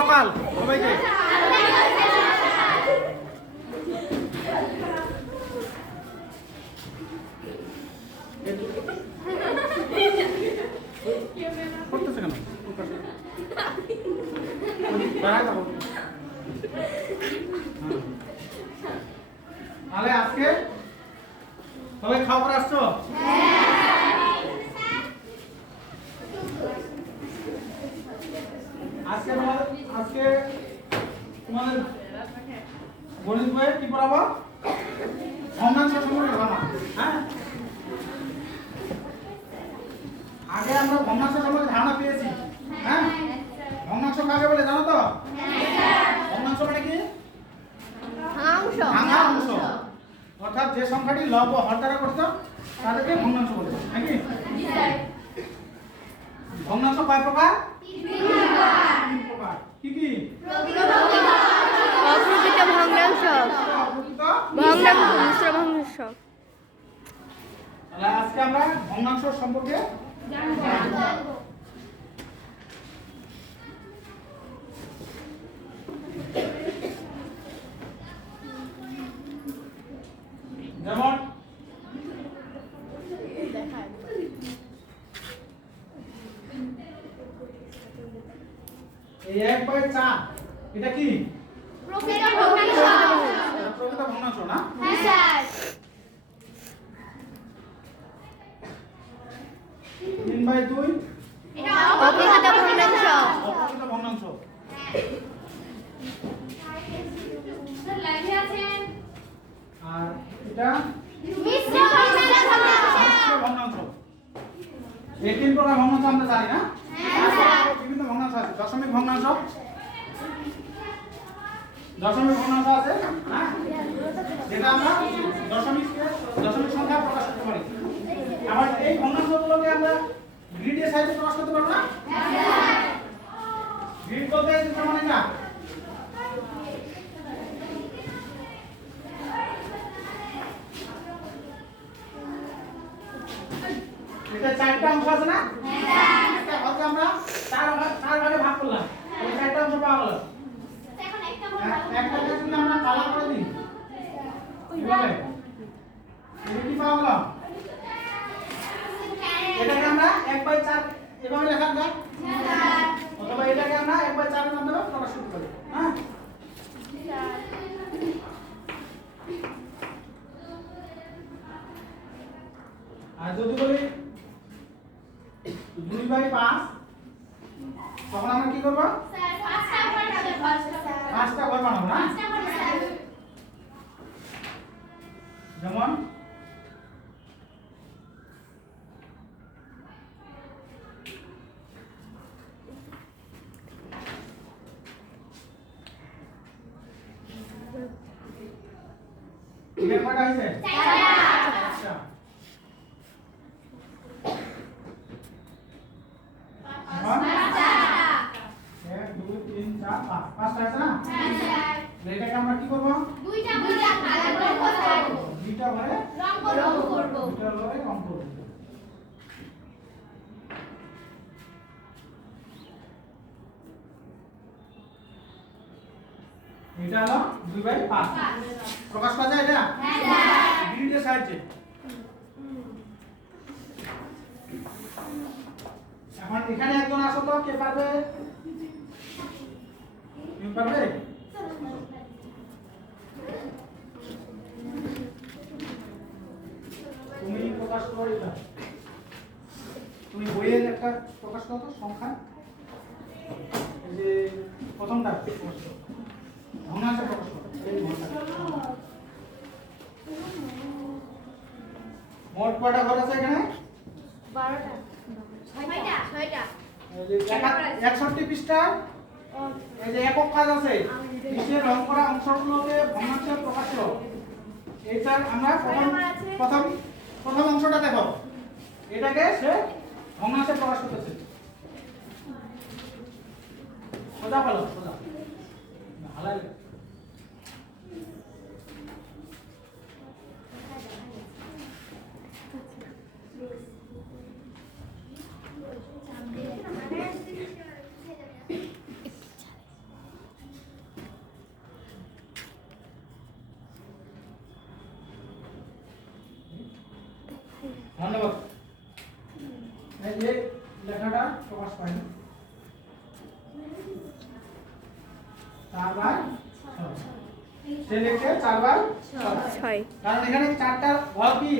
সকাল সবাইকে। করতেছে কেন? তাহলে আজকে সবাই খাওয়া করে আসছো? আজকে তোমাদের গণিত বইয়ে কি পড়াবো? ভগ্নাংশ সম্পর্কে ধারণা। হ্যাঁ, আগে আমরা ভগ্নাংশ সম্পর্কে ধারণা পেয়েছি। হ্যাঁ, ভগ্নাংশ কাকে বলে জানো তো? ভগ্নাংশ মানে কি? ভাঙা অংশ। অর্থাৎ যে সংখ্যাটি লব ও হর দ্বারা গঠিত তাদেরকে ভগ্নাংশ বলে, নাকি? ভগ্নাংশ কয় প্রকার? তিন প্রকার। কি কি? অপ্রকৃত ভগ্নাংশ, মিশ্র ভগ্নাংশ। তাহলে আজকে আমরা ভগ্নাংশ সম্পর্কে জানবো। যেমন এই 1/4 এটা কি? প্রকৃত ভগ্নাংশ। প্রকৃত ভগ্নাংশ না? হ্যাঁ স্যার। 3/2 এটা অপ্রকৃত ভগ্নাংশ। অপ্রকৃত ভগ্নাংশ। স্যার লাইনে আছেন। আর এটা মিশ্র ভগ্নাংশ। এই তিন প্রকার ভগ্নাংশ আমরা জানি না? হ্যাঁ স্যার। বিভিন্ন ভগ্নাংশ আছে। দশমিক ভগ্নাংশ, দশমিক ভগ্নাংশ আছে, হ্যাঁ, যেটা আমরা দশমিক সংখ্যা প্রকাশ করতে পারি। আবার এই ভগ্নাংশগুলোকে আমরা গ্রিডের সাহায্যে প্রকাশ করতে পারবো না? গ্রিড বলতে মানে না, এটা চারটা অংশ আছে না? একটা হচ্ছে আমরা চার ভাগে ভাগ করলাম, এই চারটা অংশ পাওয়া গেল। একটাকে যদি আমরা কালা করে দিই কিভাবে? এটা কি পাওয়া গেল? এটাকে আমরা 1/4 এভাবে লেখা যায়, অথবা এটাকে আমরা 1/4 এর মাধ্যমে প্রকাশ করতে পারি। হ্যাঁ, আর যদি বলি 2/5 তখন আমরা কি করব? পাঁচটা ঘর বানাবো না? যেমন এখানে কয়টা হয়েছে? আচ্ছা, 1 2 3 4 5 পাঁচটা আছে না? এটাকে আমরা কি করব? দুইটা ঘরে রং করব। এটা হলো 2/5 প্রকাশ করা যায় এটা? গ্রিডের সাহায্যে। এখন এখানে একজন আসো তো, কে পারবে? তুমি পারবে? তুমি প্রকাশ করো এটা। তুমি বইয়ের একটা প্রকাশ করো তো সংখ্যা, এই যে প্রথমটা ভগ্নাংশ প্রকাশ করো। এই মোট কয়টা ঘর আছে এখানে? 12টা 6টা। এই যে 61 পৃষ্ঠা, এই যে একক কাজ আছে, নিচে রং করা অংশগুলোকে ভগ্নাংশে প্রকাশ করো। এইটার আমরা প্রথম অংশটা দেখো, এটাকে সে ভগ্নাংশে প্রকাশ করতেছে। সোজা বলো, সোজা হালাই। ধন্যবাদ। এই যে লেখাটা প্রকাশ পায় না 4/6 সে লিখছে 4/6 কারণ এখানে চারটা ঘর কি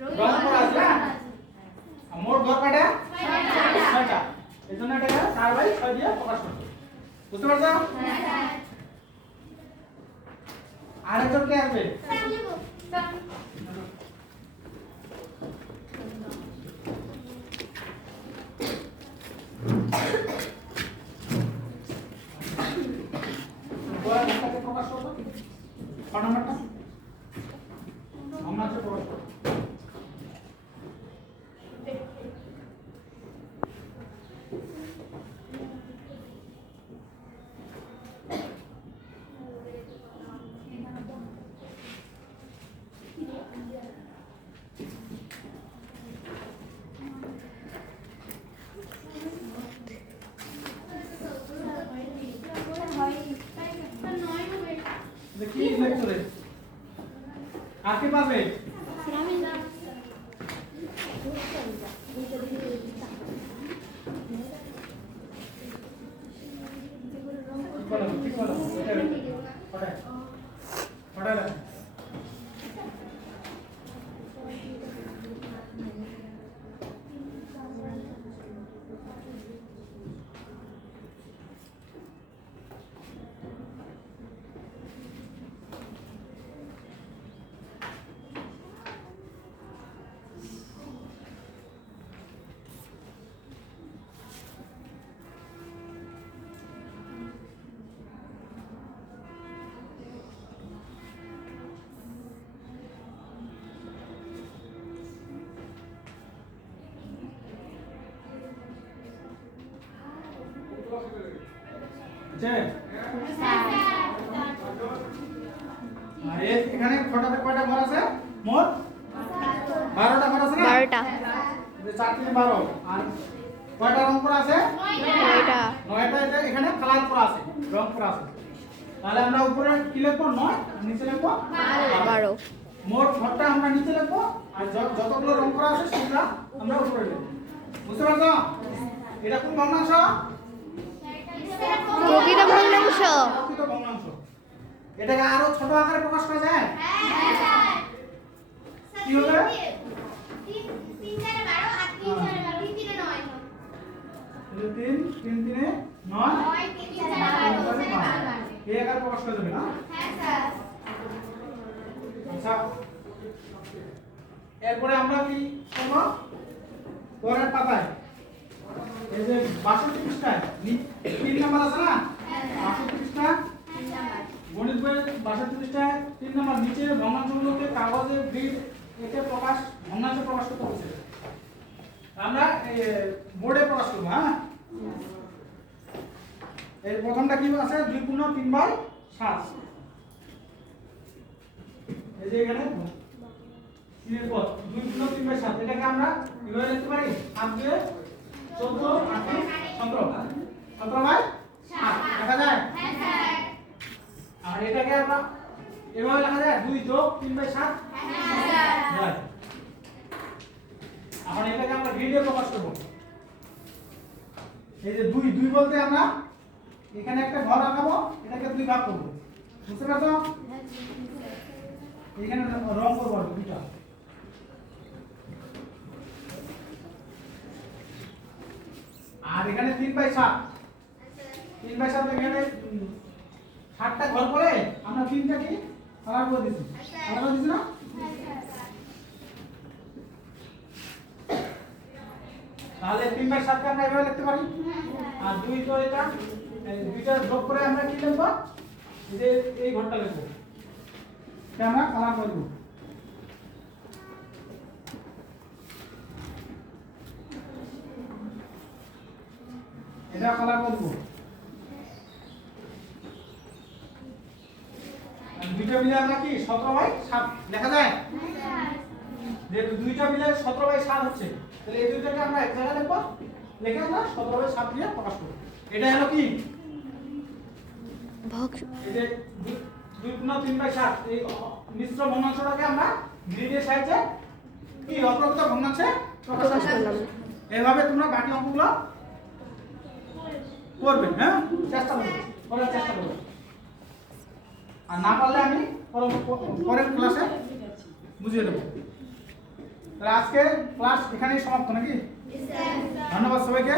রং করা আছে না আর মোট ঘর কয়টা 6টা এজন্য এটাকে 4/6 দিয়ে প্রকাশ করতে বুঝতে পারছো আর একজন কে আসবে প্রকাশ করবো ক নাম্বারটা আমরা প্রকাশ করবো দেখি লেকচারে আর কে পাবে ঠিক বলো পড়ায় পড়ায় এখানে কয়টা ঘর আছে মোট 12টা ঘর আছে না 12টা 4 3 12 আর কয়টা রং করা আছে 9টা 9টা এখানে কালার করা আছে রং করা আছে তাহলে আমরা উপরে কি লিখবো 9 আর নিচে লিখবো 12 মোট ঘরটা আমরা নিচে লিখবো আর যতগুলো রং করা আছে সেটা আমরা উপরে লিখবো বুঝতে পারছো এটা কোন ভগ্নাংশ প্রকৃত ভগ্নাংশ প্রকৃত ভগ্নাংশ এটাকে আরো ছোট আকারে প্রকাশ করা যায় কি হবে 3 4 12 আর 3 4 12 3 3 9 3 3 3 9 3 4 12 এই আকারে প্রকাশ করা যাবে না হ্যাঁ স্যার আচ্ছা এরপরে আমরা কি করব পরের পাতায় এই যে 62 পৃষ্ঠায় 3 নাম্বার আছে না 62 পৃষ্ঠা গণিত বইয়ের 62 পৃষ্ঠায় 3 নাম্বার নিচে ভগ্নাংশগুলোকে কাগজে গ্রিড একে প্রকাশ ভগ্নাংশে প্রকাশ করতে বলছে আমরা বোর্ডে প্রকাশ করব হ্যাঁ এই প্রথমটা কি আছে 2 পূর্ণ 3/7 এই যে এখানে 3 এর পর 2 পূর্ণ 3/7 এটাকে আমরা কিভাবে লিখতে পারি 7 দিয়ে 14 8 17 17/7 লেখা যায় হ্যাঁ স্যার আর এটাকে আমরা এভাবে লেখা যায় 2 যোগ 3/7 হ্যাঁ স্যার হয় এখন এটাকে আমরা গ্রিডে প্রকাশ করব এই যে 2 বলতে আমরা এখানে একটা ঘর আঁকাবো এটাকে 2 ভাগ করব বুঝতে পারছো এখানে রং করব আর দুইটা আর এখানে 3/7 3/7 এখানে 7টা ঘর করে আমরা 3টা কি কালার করে দিছি কালার করে দিছি না তাহলে 3/7 কে আমরা এভাবে লিখতে পারি আর 2 তো এটা এই দুইটা যোগ করে আমরা কি লিখব এই যে এই ঘরটা লিখব এটা আমরা কালার করে দেব এটা কালার করে দেব আর দুইটা মিলে আমরা কি 17/7 লেখা যায় যেহেতু দুইটা মিলে 17/7 হচ্ছে তাহলে এই দুইটাকে আমরা এক জায়গায় লিখব লিখে আমরা 17/7 দিয়ে প্রকাশ করব এটা হলো কি এই যে 2 গুণ 3/7 এই মিশ্র ভগ্নাংশটাকে আমরা গ্রিডের সাহায্যে কি অপ্রকৃত ভগ্নাংশে প্রকাশ প্রকাশ করবে। করলাম। এইভাবে তোমরা বাকি অঙ্কগুলো করবে, হ্যাঁ চেষ্টা করবে, করার চেষ্টা করবে। আর না পারলে আমি পরের ক্লাসে বুঝিয়ে দেবো। তাহলে আজকে ক্লাস এখানেই সমাপ্ত নাকি? ধন্যবাদ সবাইকে।